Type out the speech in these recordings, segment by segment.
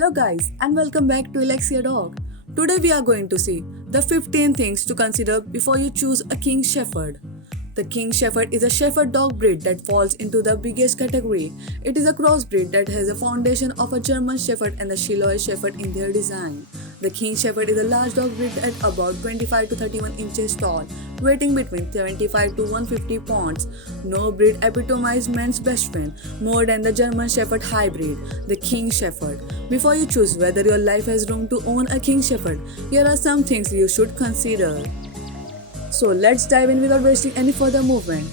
Hello guys and welcome back to Alexia Dog. Today we are going to see the 15 things to consider before you choose a King Shepherd. The King Shepherd is a shepherd dog breed that falls into the biggest category. It is a crossbreed that has a foundation of a German Shepherd and a Chihuahua Shepherd in their design. The King Shepherd is a large dog breed at about 25 to 31 inches tall, weighing between 75 to 150 pounds. No breed epitomizes man's best friend more than the German Shepherd hybrid, the King Shepherd. Before you choose whether your life has room to own a King Shepherd, here are some things you should consider. So let's dive in without wasting any further movement.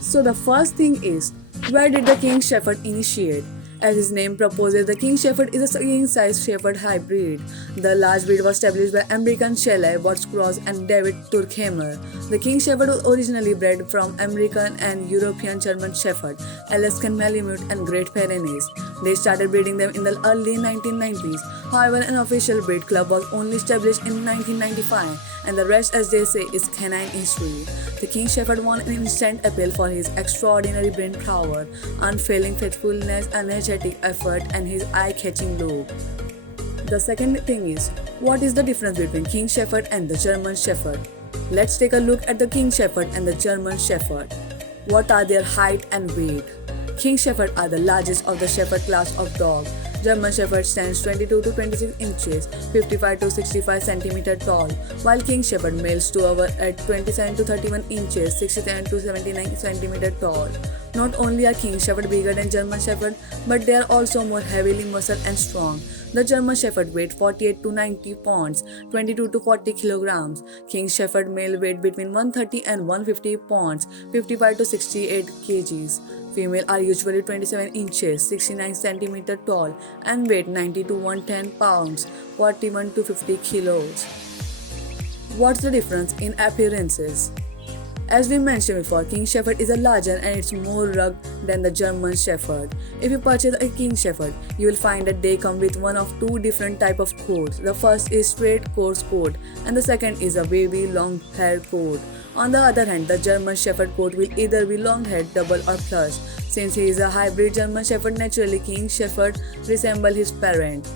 So the first thing is, where did the King Shepherd initiate? As his name proposes, the King Shepherd is a king-size Shepherd hybrid. The large breed was established by American Shelley, Watts Cross and David Turkhammer. The King Shepherd was originally bred from American and European German Shepherd, Alaskan Malamute and Great Pyrenees. They started breeding them in the early 1990s. However, an official breed club was only established in 1995, and the rest, as they say, is canine history. The King Shepherd won an instant appeal for his extraordinary brain power, unfailing faithfulness, energetic effort, and his eye-catching look. The second thing is, what is the difference between King Shepherd and the German Shepherd? Let's take a look at the King Shepherd and the German Shepherd. What are their height and weight? King Shepherd are the largest of the Shepherd class of dog. German Shepherd stands 22 to 26 inches, 55 to 65 cm tall, while King Shepherd males to over at 27 to 31 inches, 67 to 79 cm tall. Not only are King Shepherd bigger than German Shepherd, but they are also more heavily muscled and strong. The German Shepherd weighs 48 to 90 pounds, 22 to 40 kilograms. King Shepherd male weight between 130 and 150 pounds, 55 to 68 kgs. Female are usually 27 inches, 69 centimeter tall and weight 90 to 110 pounds, 41 to 50 kilos. What's the difference in appearances? As we mentioned before, King Shepherd is a larger and it's more rugged than the German Shepherd. If you purchase a King Shepherd, you will find that they come with one of two different types of coats. The first is straight coarse coat and the second is a wavy long hair coat. On the other hand, the German Shepherd coat will either be long haired, double or plush. Since he is a hybrid German Shepherd, naturally King Shepherd resembles his parent.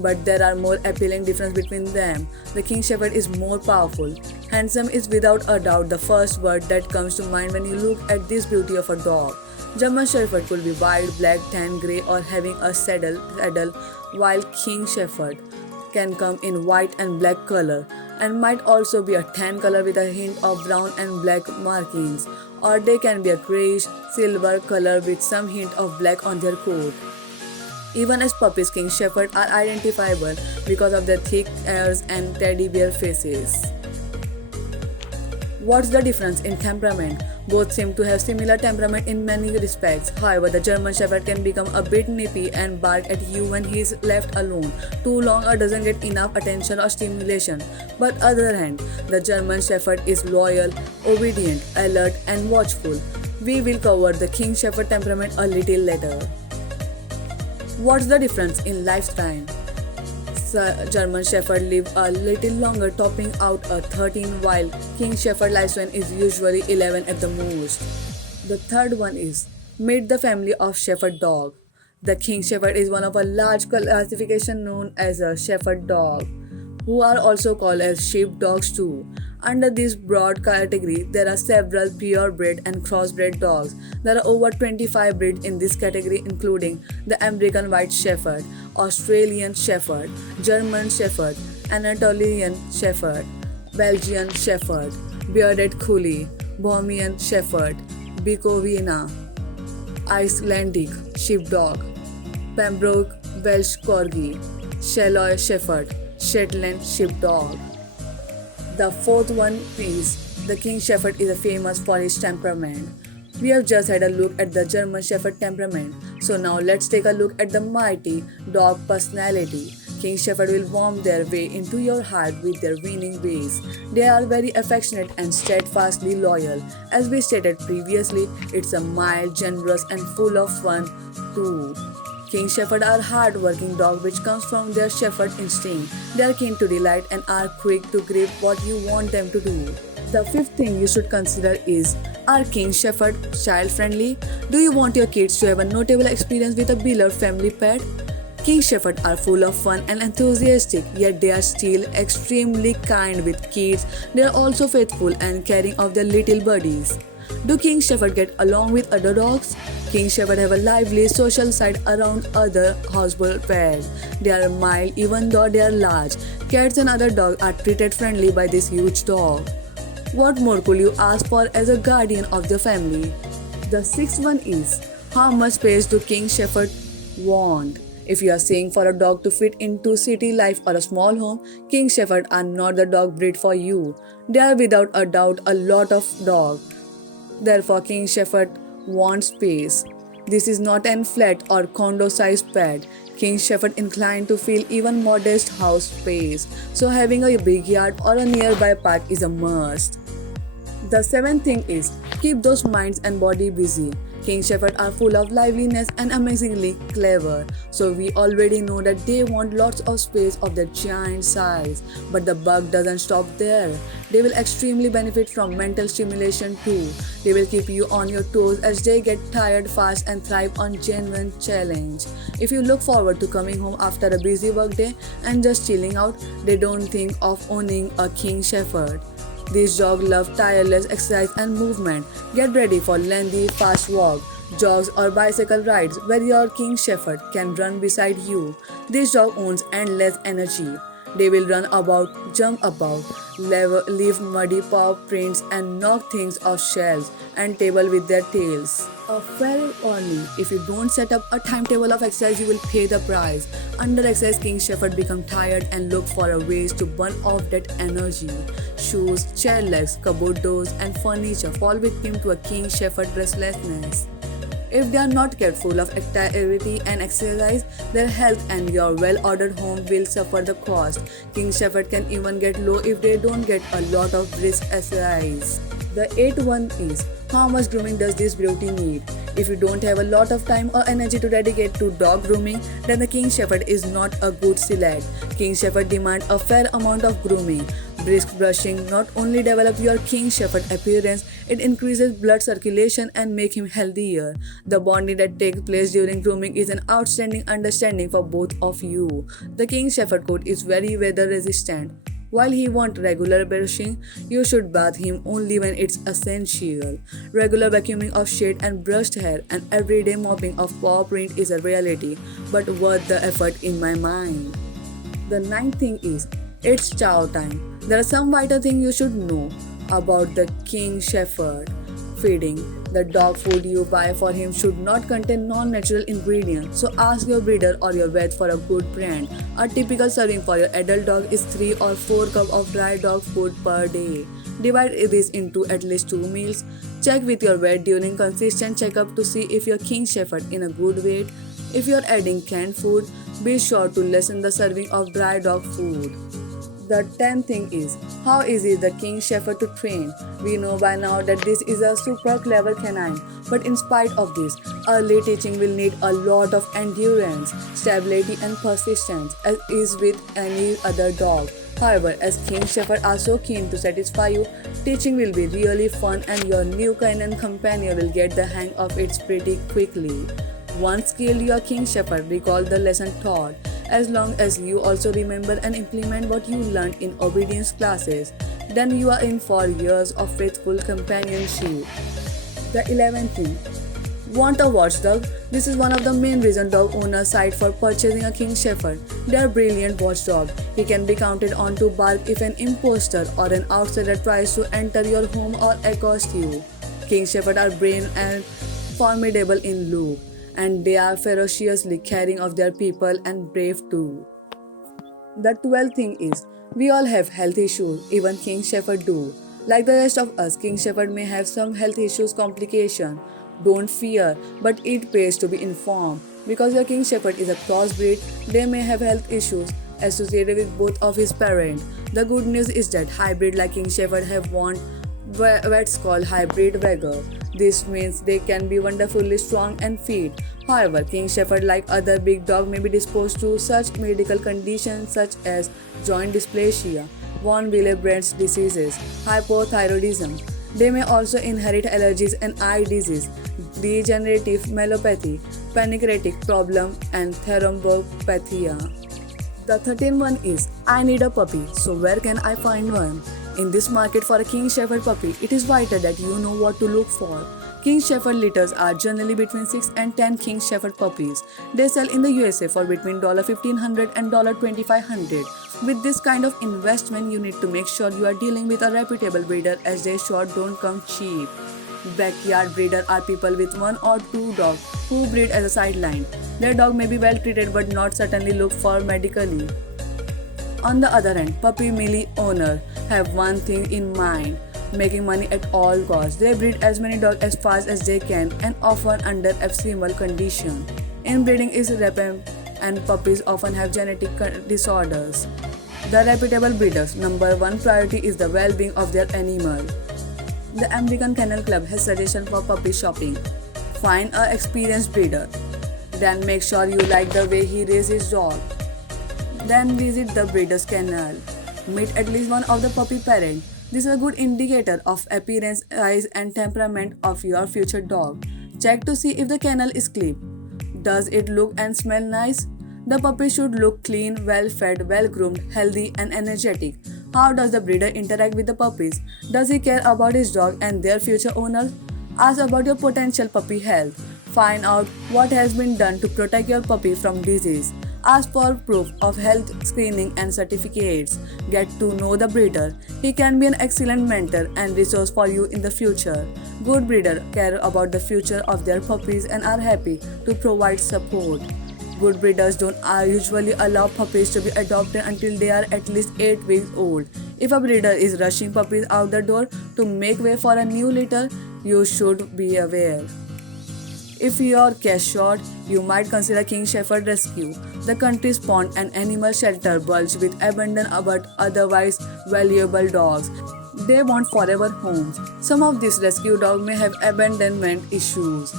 But there are more appealing differences between them. The King Shepherd is more powerful. Handsome is without a doubt the first word that comes to mind when you look at this beauty of a dog. German Shepherd could be white, black, tan, grey or having a saddle, while King Shepherd can come in white and black color and might also be a tan color with a hint of brown and black markings, or they can be a grayish silver color with some hint of black on their coat. Even as puppies, King Shepherd are identifiable because of their thick ears and teddy bear faces. What's the difference in temperament? Both seem to have similar temperament in many respects. However, the German Shepherd can become a bit nippy and bark at you when he is left alone too long or doesn't get enough attention or stimulation. But on the other hand, the German Shepherd is loyal, obedient, alert and watchful. We will cover the King Shepherd temperament a little later. What's the difference in lifespan? German Shepherd live a little longer, topping out a 13, while King Shepherd lifespan is usually 11 at the most. The third one is, meet the family of Shepherd dog. The King Shepherd is one of a large classification known as a Shepherd dog, who are also called as sheepdogs too. Under this broad category, there are several purebred and crossbred dogs. There are over 25 breeds in this category, including the American White Shepherd, Australian Shepherd, German Shepherd, Anatolian Shepherd, Belgian Shepherd, Bearded Collie, Bohemian Shepherd, Bukovina, Icelandic Sheepdog, Pembroke Welsh Corgi, Chihuahua Shepherd, Shetland Sheepdog. The fourth one is, the King Shepherd is famous for his temperament. We have just had a look at the German Shepherd temperament, so now let's take a look at the mighty dog personality. King Shepherd will warm their way into your heart with their winning ways. They are very affectionate and steadfastly loyal. As we stated previously, it's a mild, generous and full of fun too. King Shepherd are hard-working dogs which comes from their shepherd instinct. They are keen to delight and are quick to grip what you want them to do. The fifth thing you should consider is, are King Shepherd child-friendly? Do you want your kids to have a notable experience with a beloved family pet? King Shepherd are full of fun and enthusiastic, yet they are still extremely kind with kids. They are also faithful and caring of their little buddies. Do King Shepherd get along with other dogs? King Shepherd have a lively social side around other household pets. They are mild even though they are large. Cats and other dogs are treated friendly by this huge dog. What more could you ask for as a guardian of the family? The sixth one is, how much space do King Shepherd want? If you are saying for a dog to fit into city life or a small home, King Shepherd are not the dog breed for you. They are without a doubt a lot of dog. Therefore, King Shepherd wants space. This is not an flat or condo-sized pet. King Shepherd inclined to feel even modest house space, so having a big yard or a nearby park is a must. The seventh thing is, keep those minds and body busy. King Shepherd are full of liveliness and amazingly clever, so we already know that they want lots of space of their giant size. But the bug doesn't stop there. They will extremely benefit from mental stimulation too. They will keep you on your toes as they get tired fast and thrive on genuine challenge. If you look forward to coming home after a busy workday and just chilling out, they don't think of owning a King Shepherd. These dogs love tireless exercise and movement. Get ready for lengthy, fast walk, jogs or bicycle rides where your King Shepherd can run beside you. This dog owns endless energy. They will run about, jump about, leave muddy paw prints and knock things off shelves and table with their tails. Very early, if you don't set up a timetable of exercise, you will pay the price. Under exercise, King Shepherd become tired and look for a ways to burn off that energy. Shoes, chair legs, cupboard doors, and furniture fall victim to a King Shepherd restlessness. If they are not kept full of activity and exercise, their health and your well-ordered home will suffer the cost. King Shepherd can even get low if they don't get a lot of brisk exercise. The eighth one is, how much grooming does this beauty need? If you don't have a lot of time or energy to dedicate to dog grooming, then the King Shepherd is not a good select. King Shepherd demand a fair amount of grooming. Brisk brushing not only develops your King Shepherd appearance, it increases blood circulation and make him healthier. The bonding that takes place during grooming is an outstanding understanding for both of you. The King Shepherd coat is very weather resistant. While he wants regular brushing, you should bath him only when it's essential. Regular vacuuming of shed and brushed hair and everyday mopping of paw print is a reality, but worth the effort in my mind. The ninth thing is, it's chow time. There are some vital things you should know about the King Shepherd. Feeding. The dog food you buy for him should not contain non-natural ingredients, so ask your breeder or your vet for a good brand. A typical serving for your adult dog is 3 or 4 cups of dry dog food per day. Divide this into at least 2 meals. Check with your vet during consistent checkup to see if your King Shepherd in a good weight. If you are adding canned food, be sure to lessen the serving of dry dog food. The 10th thing is, how easy is the King Shepherd to train? We know by now that this is a super clever canine, but in spite of this, early teaching will need a lot of endurance, stability and persistence, as is with any other dog. However, as King Shepherd are so keen to satisfy you, teaching will be really fun and your new canine companion will get the hang of it pretty quickly. Once skilled your King Shepherd, recall the lesson taught. As long as you also remember and implement what you learned in obedience classes, then you are in for years of faithful companionship. The 11th thing. Want a watchdog? This is one of the main reasons dog owners cite for purchasing a King Shepherd. They are brilliant watchdog. He can be counted on to bark if an imposter or an outsider tries to enter your home or accost you. King Shepherd are brave and formidable in look, and they are ferociously caring of their people and brave too. The 12th thing is, we all have health issues, even King Shepherd do. Like the rest of us, King Shepherd may have some health issues complication. Don't fear, but it pays to be informed. Because your King Shepherd is a crossbreed, they may have health issues associated with both of his parents. The good news is that hybrid like King Shepherd have what vets call hybrid vigor. This means they can be wonderfully strong and fit. However, King Shepherd, like other big dogs, may be disposed to such medical conditions such as joint dysplasia, von Willebrand's diseases, hypothyroidism. They may also inherit allergies and eye disease, degenerative myelopathy, pancreatic problem, and thrombopathia. The 13th one is I need a puppy, so where can I find one? In this market for a King Shepherd puppy, it is vital that you know what to look for. King Shepherd litters are generally between 6 and 10 King Shepherd puppies. They sell in the USA for between $1,500 and $2,500. With this kind of investment, you need to make sure you are dealing with a reputable breeder as they sure don't come cheap. Backyard breeder are people with one or two dogs who breed as a sideline. Their dog may be well treated but not certainly looked for medically. On the other hand, puppy millie owners have one thing in mind: making money at all costs. They breed as many dogs as fast as they can and often under abnormal conditions. Inbreeding is rampant and puppies often have genetic disorders. The reputable breeders' number one priority is the well-being of their animal. The American Kennel Club has suggestions for puppy shopping. Find an experienced breeder. Then make sure you like the way he raises his dog. Then visit the breeder's kennel. Meet at least one of the puppy parents. This is a good indicator of appearance, size, and temperament of your future dog. Check to see if the kennel is clean. Does it look and smell nice? The puppy should look clean, well fed, well groomed, healthy, and energetic. How does the breeder interact with the puppies? Does he care about his dog and their future owners? Ask about your potential puppy health. Find out what has been done to protect your puppy from disease. Ask for proof of health screening and certificates. Get to know the breeder. He can be an excellent mentor and resource for you in the future. Good breeders care about the future of their puppies and are happy to provide support. Good breeders don't usually allow puppies to be adopted until they are at least 8 weeks old. If a breeder is rushing puppies out the door to make way for a new litter, you should be aware. If you are cash short, you might consider King Shepherd Rescue. The country's pond and animal shelter bulge with abandoned but otherwise valuable dogs. They want forever homes. Some of these rescue dogs may have abandonment issues.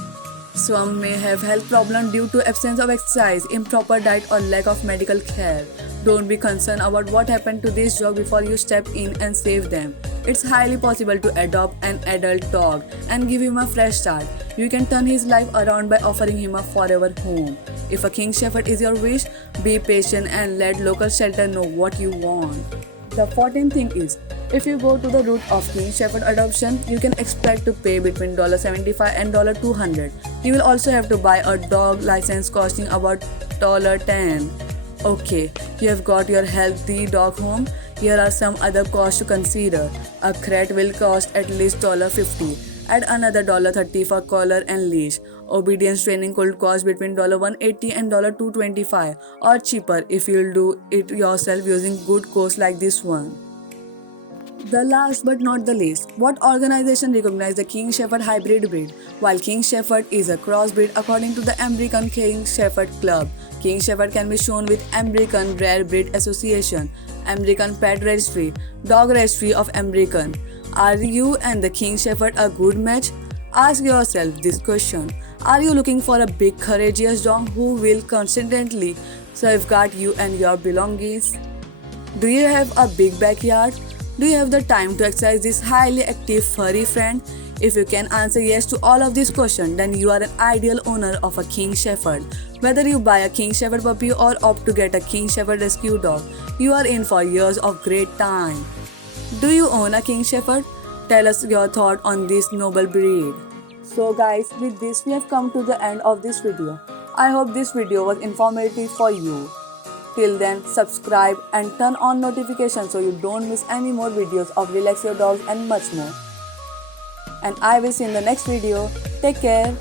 Some may have health problems due to absence of exercise, improper diet, or lack of medical care. Don't be concerned about what happened to this dog before you step in and save them. It's highly possible to adopt an adult dog and give him a fresh start. You can turn his life around by offering him a forever home. If a King Shepherd is your wish, be patient and let local shelter know what you want. The 14th thing is, if you go to the route of King Shepherd adoption, you can expect to pay between $75 and $200. You will also have to buy a dog license costing about $10. Okay, you have got your healthy dog home. Here are some other costs to consider. A crate will cost at least $50. Add another $30 for collar and leash. Obedience training could cost between $180 and $225, or cheaper if you'll do it yourself using good course like this one. The last but not the least, what organization recognizes the King Shepherd hybrid breed? While King Shepherd is a crossbreed according to the American King Shepherd Club, King Shepherd can be shown with American Rare Breed Association, American Pet Registry, Dog Registry of American. Are you and the King Shepherd a good match? Ask yourself this question. Are you looking for a big, courageous dog who will constantly safeguard you and your belongings? Do you have a big backyard? Do you have the time to exercise this highly active furry friend? If you can answer yes to all of these questions, then you are an ideal owner of a King Shepherd. Whether you buy a King Shepherd puppy or opt to get a King Shepherd rescue dog, you are in for years of great time. Do you own a King Shepherd? Tell us your thought on this noble breed. So guys, with this we have come to the end of this video. I hope this video was informative for you. Till then, subscribe and turn on notifications so you don't miss any more videos of Relax Your Dogs and much more. And I will see you in the next video. Take care.